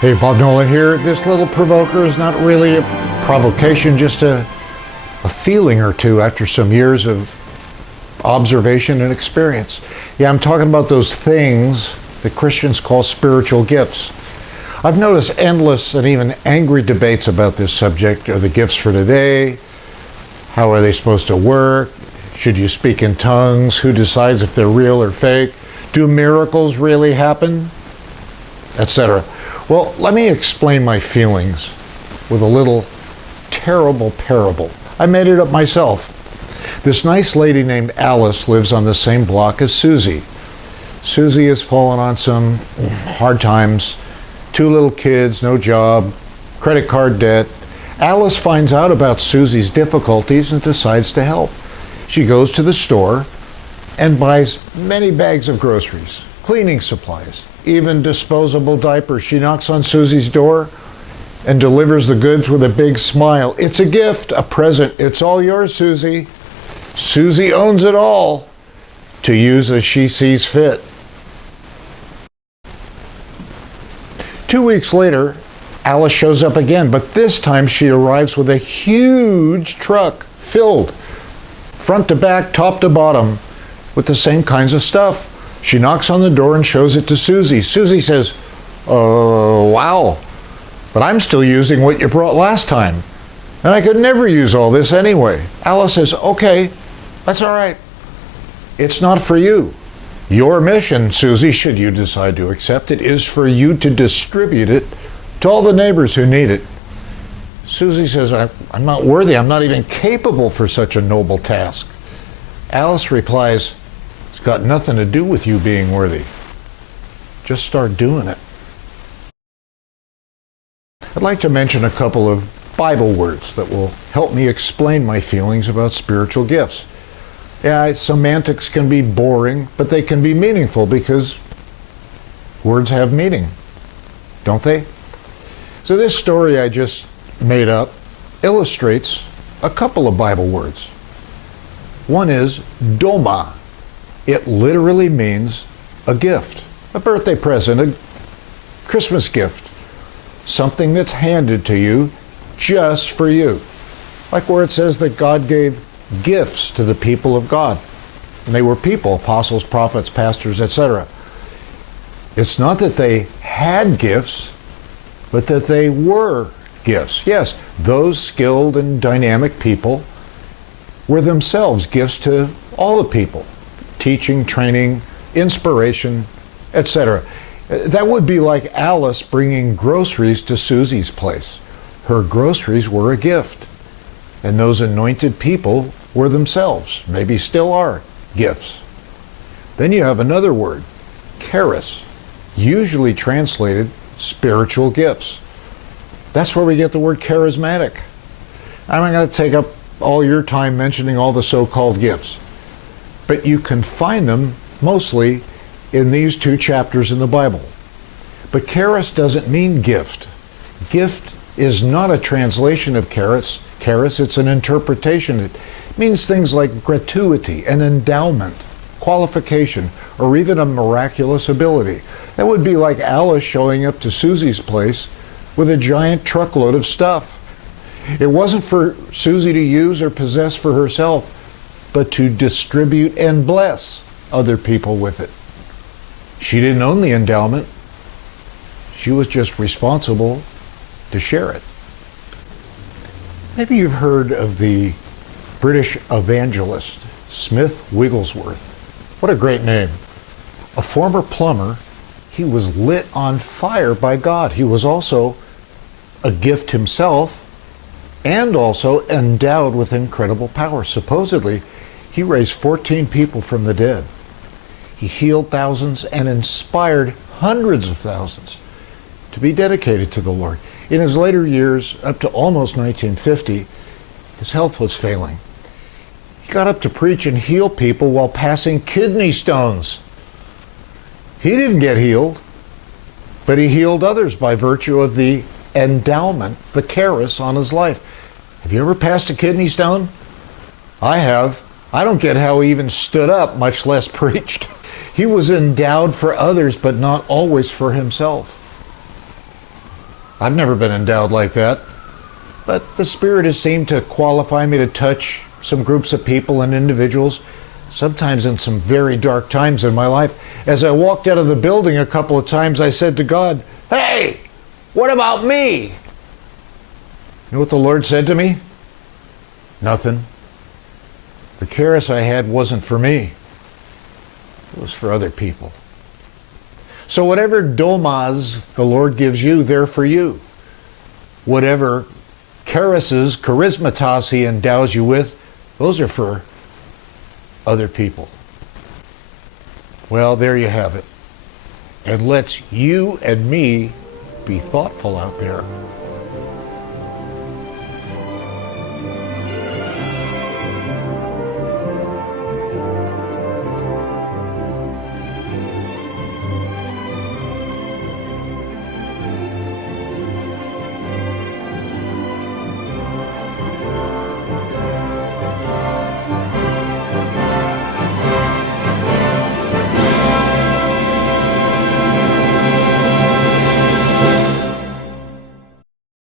Hey, Bob Nolan here. This little provoker is not really a provocation, just a feeling or two after some years of observation and experience. Yeah, I'm talking about those things that Christians call spiritual gifts. I've noticed endless and even angry debates about this subject. Are the gifts for today? How are they supposed to work? Should you speak in tongues? Who decides if they're real or fake? Do miracles really happen? Etc. Well, let me explain my feelings with a little terrible parable. I made it up myself. This nice lady named Alice lives on the same block as Susie. Susie has fallen on some hard times. 2 little kids, no job, credit card debt. Alice finds out about Susie's difficulties and decides to help. She goes to the store and buys many bags of groceries, cleaning supplies, even disposable diapers. She knocks on Susie's door and delivers the goods with a big smile. It's a gift, a present. It's all yours, Susie. Susie owns it all to use as she sees fit. 2 weeks later, Alice shows up again, but this time she arrives with a huge truck filled, front to back, top to bottom, with the same kinds of stuff. She knocks on the door and shows it to Susie. Susie says, "Oh, wow, but I'm still using what you brought last time, and I could never use all this anyway." Alice says, "Okay, that's all right. It's not for you. Your mission, Susie, should you decide to accept it, is for you to distribute it to all the neighbors who need it." Susie says, I'm not worthy. I'm not even capable for such a noble task." Alice replies, "It's got nothing to do with you being worthy. Just start doing it." I'd like to mention a couple of Bible words that will help me explain my feelings about spiritual gifts. Yeah, semantics can be boring, but they can be meaningful because words have meaning, don't they? So this story I just made up illustrates a couple of Bible words. One is doma. It literally means a gift, a birthday present, a Christmas gift, something that's handed to you just for you. Like where it says that God gave gifts to the people of God. And they were people, apostles, prophets, pastors, etc. It's not that they had gifts, but that they were gifts. Yes, those skilled and dynamic people were themselves gifts to all the people. Teaching, training, inspiration, etc. That would be like Alice bringing groceries to Susie's place. Her groceries were a gift. And those anointed people were themselves, maybe still are, gifts. Then you have another word, charis, usually translated spiritual gifts. That's where we get the word charismatic. I'm not going to take up all your time mentioning all the so-called gifts, but you can find them mostly in these 2 chapters in the Bible. But charis doesn't mean gift. Gift is not a translation of charis. Charis, it's an interpretation. It means things like gratuity, an endowment, qualification, or even a miraculous ability. That would be like Alice showing up to Susie's place with a giant truckload of stuff. It wasn't for Susie to use or possess for herself, but to distribute and bless other people with it. She didn't own the endowment. She was just responsible to share it. Maybe you've heard of the British evangelist, Smith Wigglesworth. What a great name. A former plumber, he was lit on fire by God. He was also a gift himself and also endowed with incredible power. Supposedly, he raised 14 people from the dead. He healed thousands and inspired hundreds of thousands to be dedicated to the Lord. In his later years, up to almost 1950, his health was failing. He got up to preach and heal people while passing kidney stones. He didn't get healed, but he healed others by virtue of the endowment, the charis on his life. Have you ever passed a kidney stone? I have. I don't get how he even stood up, much less preached. He was endowed for others, but not always for himself. I've never been endowed like that, but the Spirit has seemed to qualify me to touch some groups of people and individuals, sometimes in some very dark times in my life. As I walked out of the building a couple of times, I said to God, "Hey, what about me?" You know what the Lord said to me? Nothing. The charis I had wasn't for me. It was for other people. So whatever domas the Lord gives you, they're for you. Whatever charises, charismatas he endows you with, those are for other people. Well, there you have it. And let's you and me be thoughtful out there.